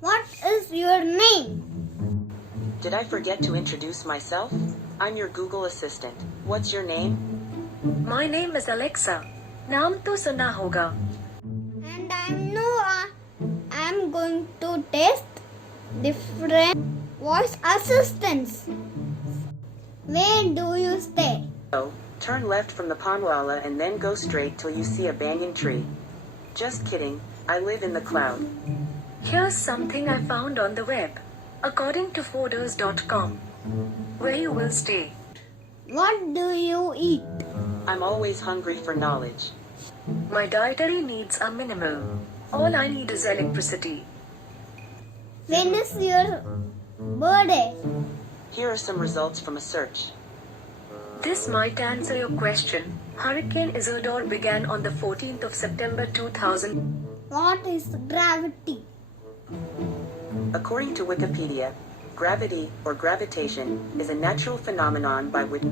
What is your name? Did I forget to introduce myself? I'm your Google Assistant. What's your name? My name is Alexa. नाम तो सुना होगा. And I'm Noah. I'm going to test different voice assistants. Where do you stay? So, turn left from the Panwala and then go straight till you see a banyan tree. Just kidding, I live in the cloud. Here's something I found on the web. According to Folders.com, where you will stay. What do you eat? I'm always hungry for knowledge. My dietary needs are minimal. All I need is electricity. When is your birthday? Here are some results from a search. This might answer your question. Hurricane Isidore began on the 14th of September 2000. What is gravity? According to Wikipedia, gravity, or gravitation, is a natural phenomenon by which...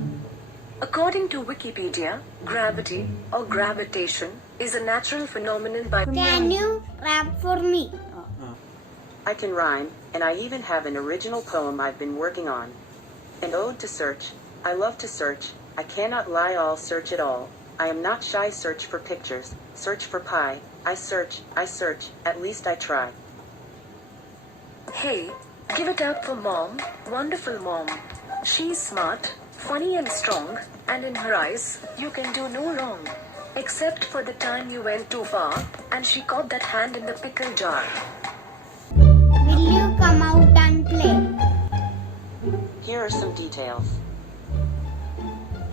According to Wikipedia, gravity, or gravitation, is a natural phenomenon by... Can you rap for me? I can rhyme, and I even have an original poem I've been working on. An ode to search. I love to search. I cannot lie, I'll search it all. I am not shy, search for pictures, search for pie. I search, at least I try. Hey, give it up for Mom, wonderful Mom. She's smart, funny and strong, and in her eyes, you can do no wrong. Except for the time you went too far, and she caught that hand in the pickle jar. Will you come out and play? Here are some details.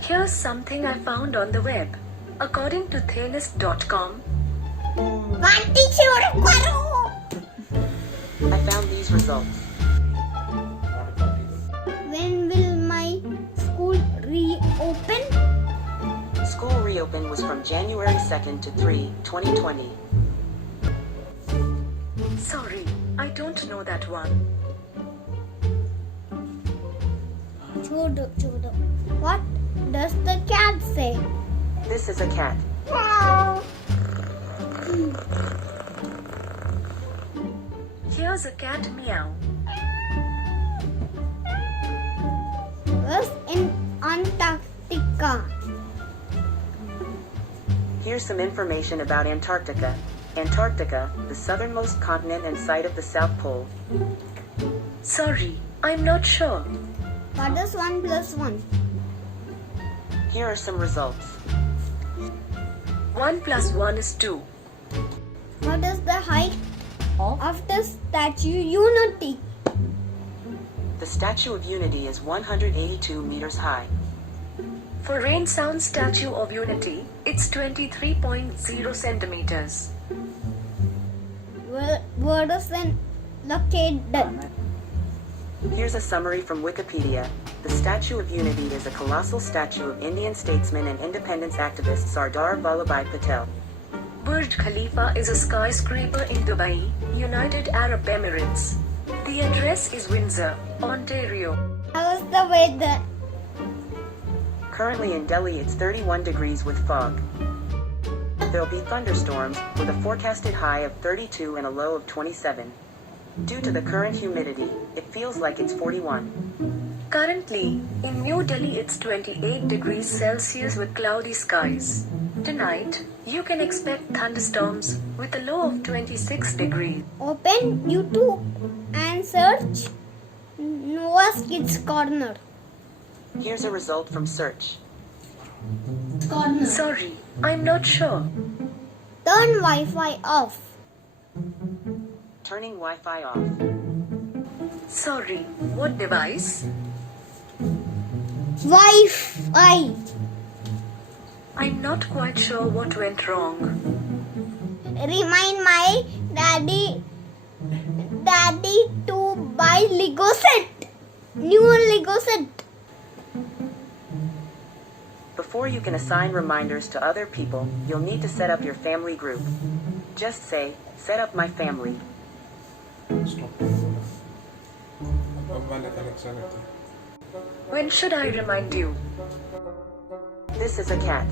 Here's something I found on the web. According to Thenist.com, I found these results. When will my school reopen? School reopen was from January 2nd to 2020. sorry, I don't know that one. Chudu. What does the cat say? This is a cat. Here's a cat meow. Was in Antarctica. Here's some information about Antarctica. Antarctica, the southernmost continent and site of the South Pole. Sorry, I'm not sure. What is 1 plus 1? Here are some results. 1 plus 1 is 2. What is the height of the Statue Unity? The Statue of Unity is 182 meters high. For Rain Sound Statue of Unity, it's 23.0 centimeters. Where is it located? Here's a summary from Wikipedia. The Statue of Unity is a colossal statue of Indian statesman and independence activist Sardar Vallabhbhai Patel. Burj Khalifa is a skyscraper in Dubai, United Arab Emirates. The address is Windsor, Ontario. How is the weather? Currently in Delhi it's 31 degrees with fog. There'll be thunderstorms, with a forecasted high of 32 and a low of 27. Due to the current humidity, it feels like it's 41. Currently, in New Delhi it's 28 degrees Celsius with cloudy skies. Tonight, you can expect thunderstorms with a low of 26 degrees. Open YouTube and search Noah's Kids Corner. Here's a result from search. Sorry, I'm not sure. Turn Wi-Fi off. Turning Wi-Fi off. Sorry, what device? Wi-Fi. I'm not quite sure what went wrong. Remind my daddy to buy Lego set. New Lego set. Before you can assign reminders to other people, you'll need to set up your family group. Just say, set up my family. When should I remind you? This is a cat.